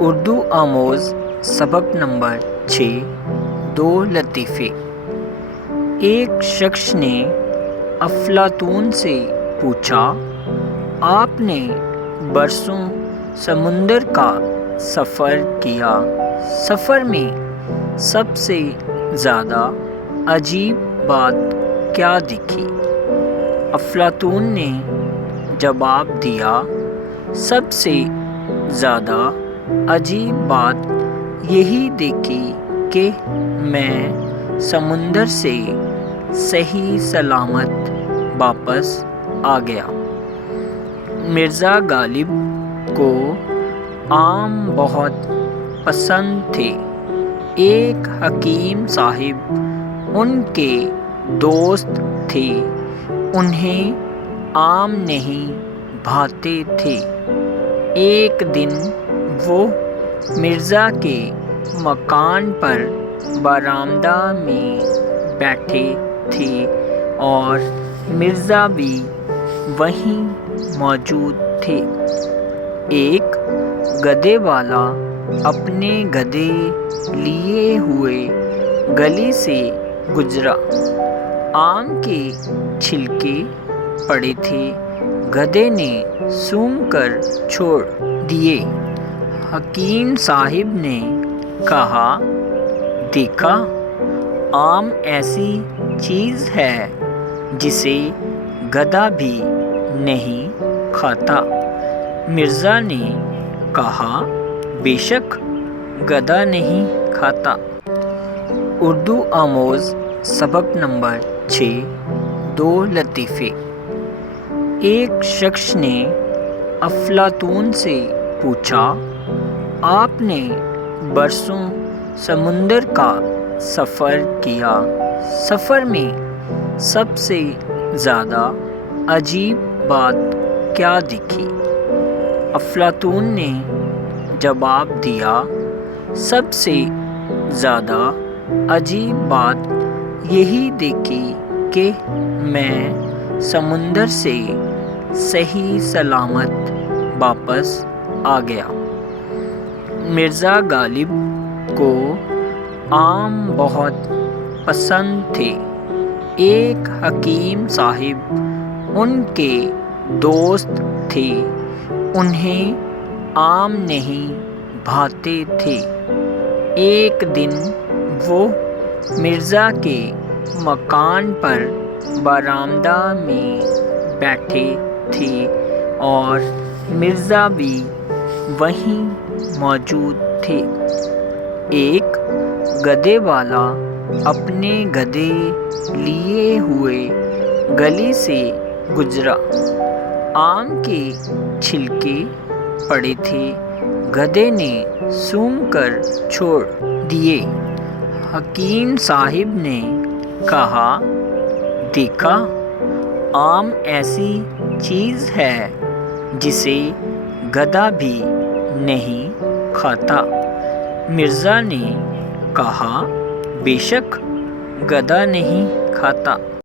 اردو آموز سبق نمبر 6 دو لطیفے۔ ایک شخص نے افلاطون سے پوچھا، آپ نے برسوں سمندر کا سفر کیا، سفر میں سب سے زیادہ عجیب بات کیا دیکھی؟ افلاطون نے جواب دیا، سب سے زیادہ عجیب بات یہی دیکھی کہ میں سمندر سے صحیح سلامت واپس آ گیا۔ مرزا غالب کو آم بہت پسند تھے۔ ایک حکیم صاحب ان کے دوست تھے، انہیں آم نہیں بھاتے تھے۔ ایک دن وہ مرزا کے مکان پر برآمدہ میں بیٹھے تھے اور مرزا بھی وہیں موجود تھے۔ ایک گدھے والا اپنے گدھے لیے ہوئے گلی سے گزرا۔ آم کے چھلکے پڑے تھے، گدھے نے سونگھ کر چھوڑ دیے۔ حکیم صاحب نے کہا، دیکھا، آم ایسی چیز ہے جسے گدھا بھی نہیں کھاتا۔ مرزا نے کہا، بے شک گدھا نہیں کھاتا۔ اردو آموز سبق نمبر 6 دو لطیفے۔ ایک شخص نے افلاطون سے پوچھا، آپ نے برسوں سمندر کا سفر کیا، سفر میں سب سے زیادہ عجیب بات کیا دیکھی؟ افلاطون نے جواب دیا، سب سے زیادہ عجیب بات یہی دیکھی کہ میں سمندر سے صحیح سلامت واپس آ گیا۔ مرزا غالب کو آم بہت پسند تھے۔ ایک حکیم صاحب ان کے دوست تھے، انہیں آم نہیں بھاتے تھے۔ ایک دن وہ مرزا کے مکان پر برآمدہ میں بیٹھے تھے اور مرزا بھی وہیں موجود تھے۔ ایک گدھے والا اپنے گدھے لیے ہوئے گلی سے گزرا۔ آم کے چھلکے پڑے تھے، گدھے نے سونگھ کر چھوڑ دیے۔ حکیم صاحب نے کہا، دیکھا، آم ایسی چیز ہے جسے گدھا بھی نہیں کھاتا۔ مرزا نے کہا، بے شک گدھا نہیں کھاتا۔